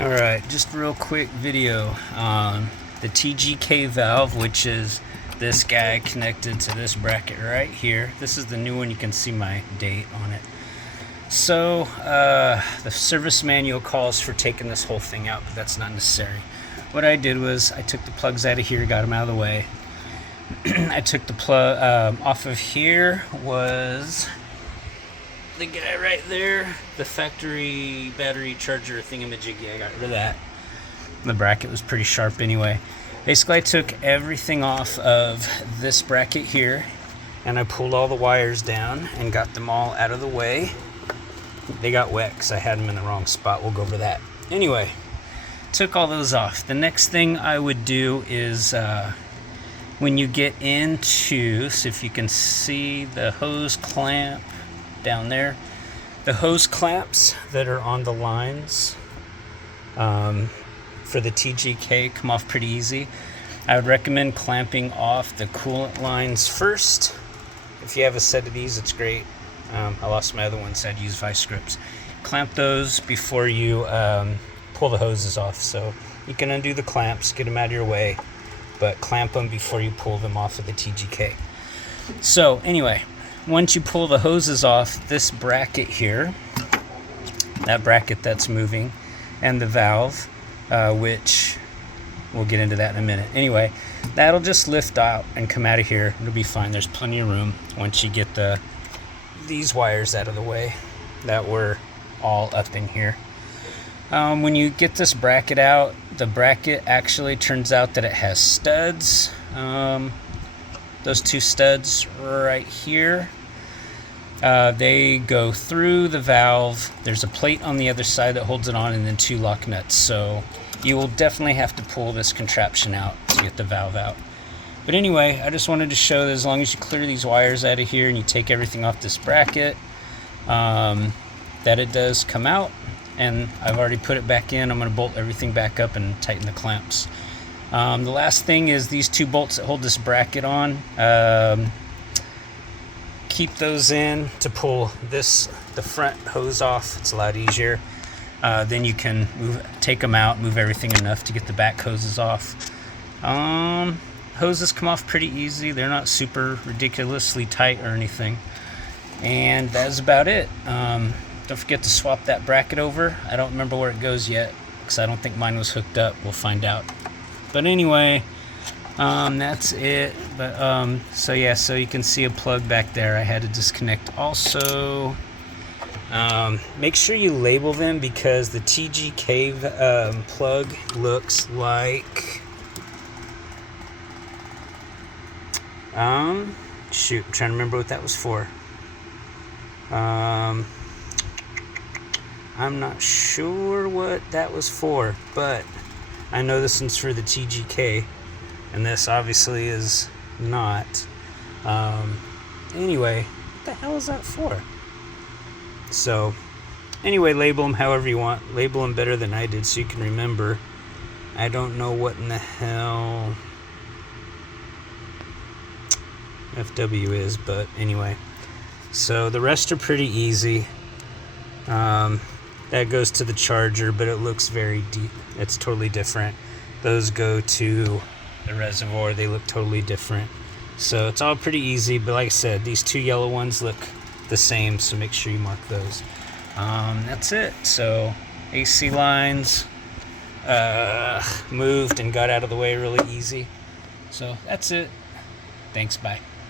Alright, just a real quick video on the TGK valve, which is this guy connected to this bracket right here. This is the new one. You can see my date on it. So the service manual calls for taking this whole thing out, but that's not necessary. What I did was I took the plugs out of here, got them out of the way. I took the plug off of here was the guy right there, the factory battery charger thingamajiggy. I got rid of that. The bracket was pretty sharp anyway. Basically, I took everything off of this bracket here, and I pulled all the wires down and got them all out of the way. They got wet because I had them in the wrong spot. We'll go over that. Anyway, took all those off. The next thing I would do is when you get into, so if you can see the hose clamp down there, the hose clamps that are on the lines for the TGK come off pretty easy. I would recommend clamping off the coolant lines first. If you have a set of these, it's great. I lost my other one, so I'd use vice grips. Clamp those before you pull the hoses off. So you can undo the clamps, get them out of your way, but clamp them before you pull them off of the TGK. So anyway, once you pull the hoses off, this bracket here, that bracket that's moving, and the valve, which we'll get into that in a minute. Anyway, that'll just lift out and come out of here. It'll be fine. There's plenty of room once you get these wires out of the way that were all up in here. When you get this bracket out, the bracket actually turns out that it has studs. Those two studs right here, they go through the valve. There's a plate on the other side that holds it on, and then two lock nuts. So you will definitely have to pull this contraption out to get the valve out. But anyway, I just wanted to show that as long as you clear these wires out of here and you take everything off this bracket, that it does come out. And I've already put it back in. I'm going to bolt everything back up and tighten the clamps. The last thing is these two bolts that hold this bracket on. Keep those in to pull the front hose off. It's a lot easier. Then you can take them out, move everything enough to get the back hoses off. Hoses come off pretty easy. They're not super ridiculously tight or anything. And that's about it. Don't forget to swap that bracket over. I don't remember where it goes yet because I don't think mine was hooked up. We'll find out. But anyway, that's it. But so yeah, so you can see a plug back there. I had to disconnect also. Make sure you label them because the TGK plug looks like shoot, I'm trying to remember what that was for. I'm not sure what that was for, but I know this one's for the TGK, and this obviously is not. Anyway, what the hell is that for? So, anyway, label them however you want. Label them better than I did so you can remember. I don't know what in the hell FW is, but anyway. So the rest are pretty easy. That goes to the charger, but it looks very deep. It's totally different. Those go to the reservoir. They look totally different. So it's all pretty easy, but like I said, these two yellow ones look the same, so make sure you mark those. That's it. So AC lines moved and got out of the way really easy. So that's it. Thanks, bye.